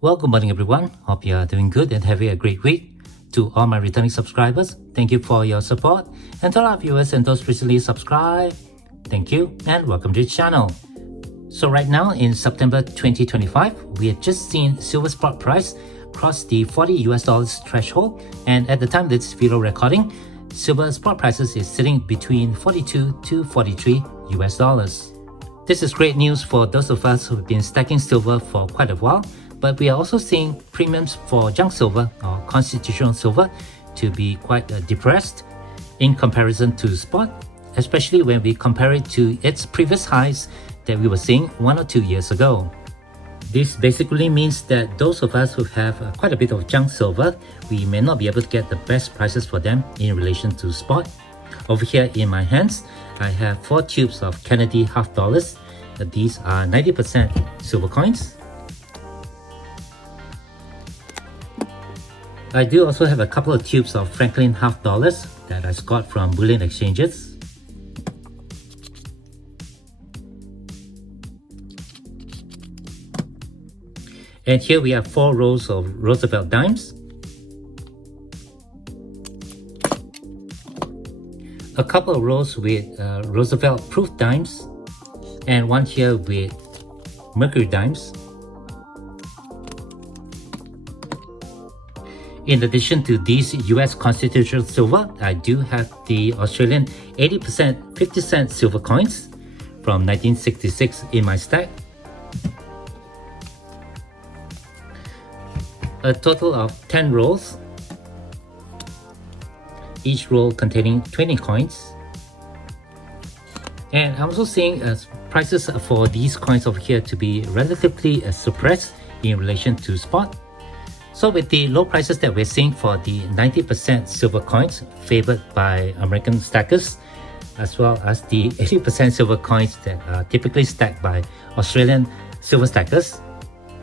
Well, good morning everyone. Hope you are doing good and having a great week. To all my returning subscribers, thank you for your support. And to all our viewers and those recently subscribed, thank you and welcome to the channel. So right now in September 2025, we have just seen silver spot price cross the $40 threshold, and at the time of this video recording, silver spot prices is sitting between 42 to 43 US dollars. This is great news for those of us who have been stacking silver for quite a while, but we are also seeing premiums for junk silver or constitutional silver to be quite depressed in comparison to spot, especially when we compare it to its previous highs that we were seeing 1 or 2 years ago. This basically means that those of us who have quite a bit of junk silver, we may not be able to get the best prices for them in relation to spot. Over here in my hands, I have 4 tubes of Kennedy half dollars. These are 90% silver coins. I do also have a couple of tubes of Franklin half dollars that I got from bullion exchanges. And here we have 4 rows of Roosevelt dimes. A couple of rows with Roosevelt proof dimes, and one here with Mercury dimes. In addition to these US constitutional silver, I do have the Australian 80% 50-cent silver coins from 1966 in my stack. A total of 10 rolls, each roll containing 20 coins. And I'm also seeing prices for these coins over here to be relatively suppressed in relation to spot. So with the low prices that we're seeing for the 90% silver coins favored by American stackers, as well as the 80% silver coins that are typically stacked by Australian silver stackers.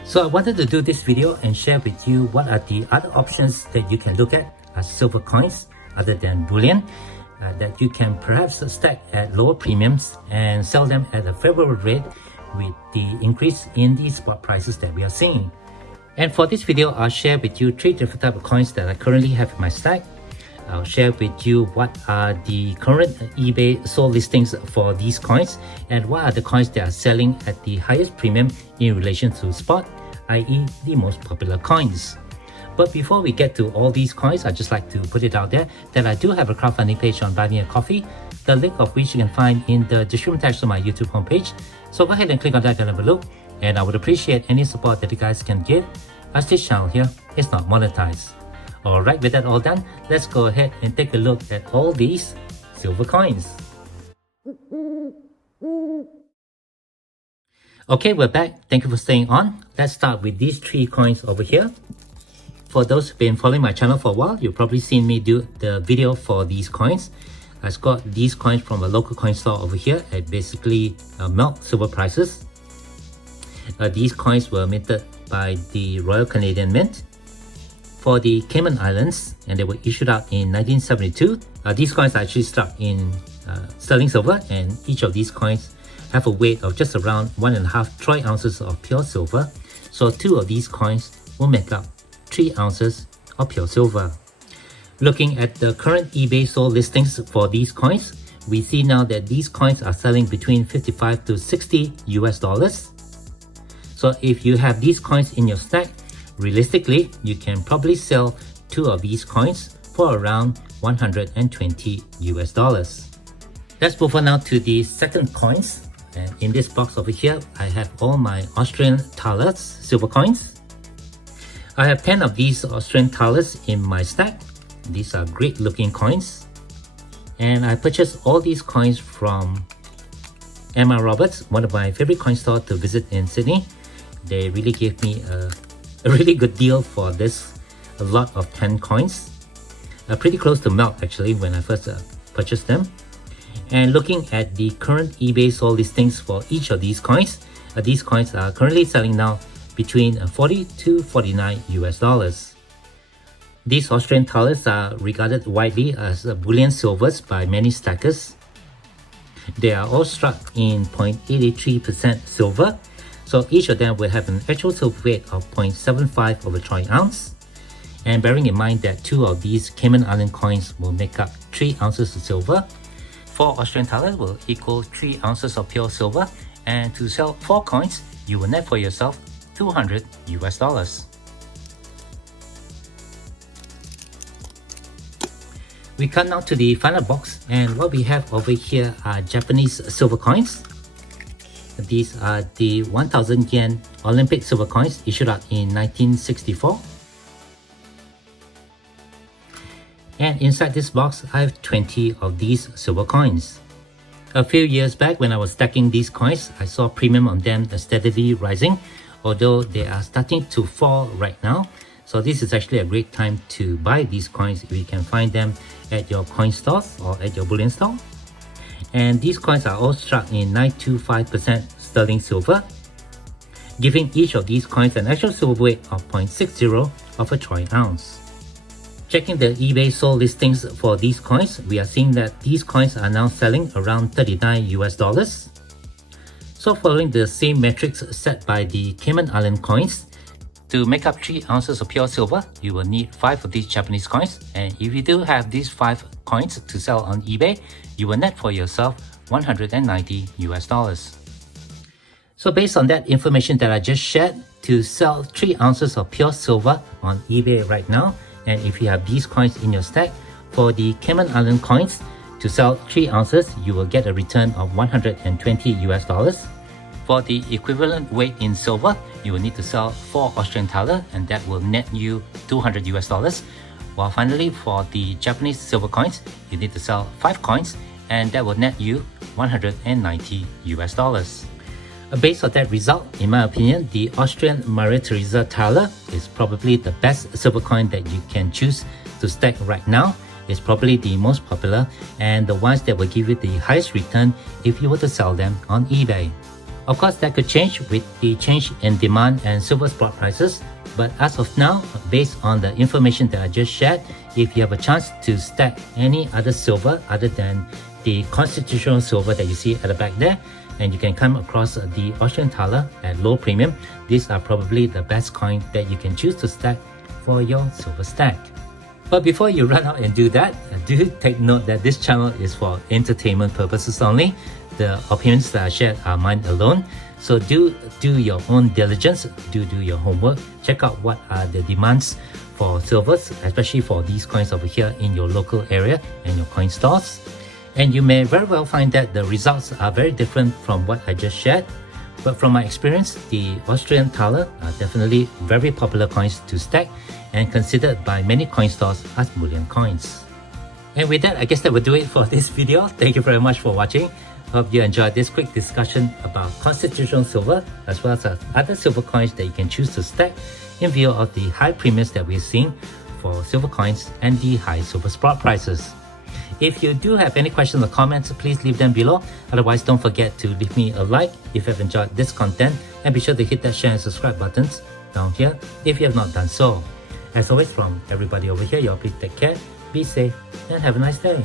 So I wanted to do this video and share with you what are the other options that you can look at as silver coins other than bullion that you can perhaps stack at lower premiums and sell them at a favorable rate with the increase in the spot prices that we are seeing. And for this video, I'll share with you 3 different types of coins that I currently have in my stack. I'll share with you what are the current eBay sold listings for these coins and what are the coins that are selling at the highest premium in relation to spot, i.e. the most popular coins. But before we get to all these coins, I'd just like to put it out there that I do have a crowdfunding page on Buy Me a Coffee, the link of which you can find in the description text of my YouTube homepage. So go ahead and click on that and have a look, and I would appreciate any support that you guys can give, as this channel here is not monetized. Alright, with that all done, let's go ahead and take a look at all these silver coins. Okay, we're back. Thank you for staying on. Let's start with these 3 coins over here. For those who've been following my channel for a while, you've probably seen me do the video for these coins. I got these coins from a local coin store over here at basically melt silver prices. These coins were minted by the Royal Canadian Mint for the Cayman Islands, and they were issued out in 1972. These coins are actually stuck in sterling silver, and each of these coins have a weight of just around 1.5 troy ounces of pure silver. So 2 of these coins will make up 3 ounces of pure silver. Looking at the current eBay sold listings for these coins, we see now that these coins are selling between 55 to 60 US dollars. So if you have these coins in your stack, realistically, you can probably sell 2 of these coins for around 120 US dollars. Let's move on now to the second coins. And in this box over here, I have all my Australian thalers silver coins. I have 10 of these Australian thalers in my stack. These are great looking coins. And I purchased all these coins from Emma Roberts, one of my favorite coin stores to visit in Sydney. They really gave me a really good deal for this, a lot of 10 coins. Pretty close to melt actually when I first purchased them. And looking at the current eBay sold listings for each of these coins are currently selling now between 40 to 49 US dollars. These Australian thalers are regarded widely as bullion silvers by many stackers. They are all struck in 0.83% silver, So each of them will have an actual silver weight of 0.75 of a troy ounce. And bearing in mind that 2 of these Cayman Island coins will make up 3 ounces of silver, 4 Austrian thalers will equal 3 ounces of pure silver, and to sell 4 coins, you will net for yourself $200 US. We come now to the final box, and what we have over here are Japanese silver coins. These are the 1000 yen Olympic silver coins issued out in 1964. And inside this box, I have 20 of these silver coins. A few years back when I was stacking these coins, I saw premium on them steadily rising, although they are starting to fall right now. So this is actually a great time to buy these coins if you can find them at your coin stores or at your bullion store. And these coins are all struck in 925% sterling silver, giving each of these coins an actual silver weight of 0.60 of a troy ounce. Checking the eBay sold listings for these coins, we are seeing that these coins are now selling around $39 US. So following the same metrics set by the Cayman Island coins, to make up 3 ounces of pure silver, you will need 5 of these Japanese coins, and if you do have these 5 coins to sell on eBay, you will net for yourself $190 US. So based on that information that I just shared, to sell 3 ounces of pure silver on eBay right now, and if you have these coins in your stack, for the Cayman Island coins, to sell 3 ounces, you will get a return of $120 US. For the equivalent weight in silver, you will need to sell 4 Austrian thaler, and that will net you $200 US. While finally, for the Japanese silver coins, you need to sell 5 coins, and that will net you $190 US. Based on that result, in my opinion, the Austrian Maria Theresa thaler is probably the best silver coin that you can choose to stack right now. It's probably the most popular and the ones that will give you the highest return if you were to sell them on eBay. Of course, that could change with the change in demand and silver spot prices, but as of now, based on the information that I just shared, if you have a chance to stack any other silver other than the constitutional silver that you see at the back there, and you can come across the Austrian thaler at low premium, these are probably the best coin that you can choose to stack for your silver stack. But before you run out and do that, do take note that this channel is for entertainment purposes only. The opinions that I shared are mine alone. So do your own diligence, do your homework, check out what are the demands for silvers, especially for these coins over here in your local area and your coin stores. And you may very well find that the results are very different from what I just shared. But from my experience, the Austrian thaler are definitely very popular coins to stack and considered by many coin stores as bullion coins. And with that, I guess that will do it for this video. Thank you very much for watching. Hope you enjoyed this quick discussion about constitutional silver as well as other silver coins that you can choose to stack in view of the high premiums that we're seeing for silver coins and the high silver spot prices. If you do have any questions or comments, please leave them below. Otherwise, don't forget to leave me a like if you have enjoyed this content, and be sure to hit that share and subscribe buttons down here if you have not done so. As always, from everybody over here, y'all please take care, be safe, and have a nice day.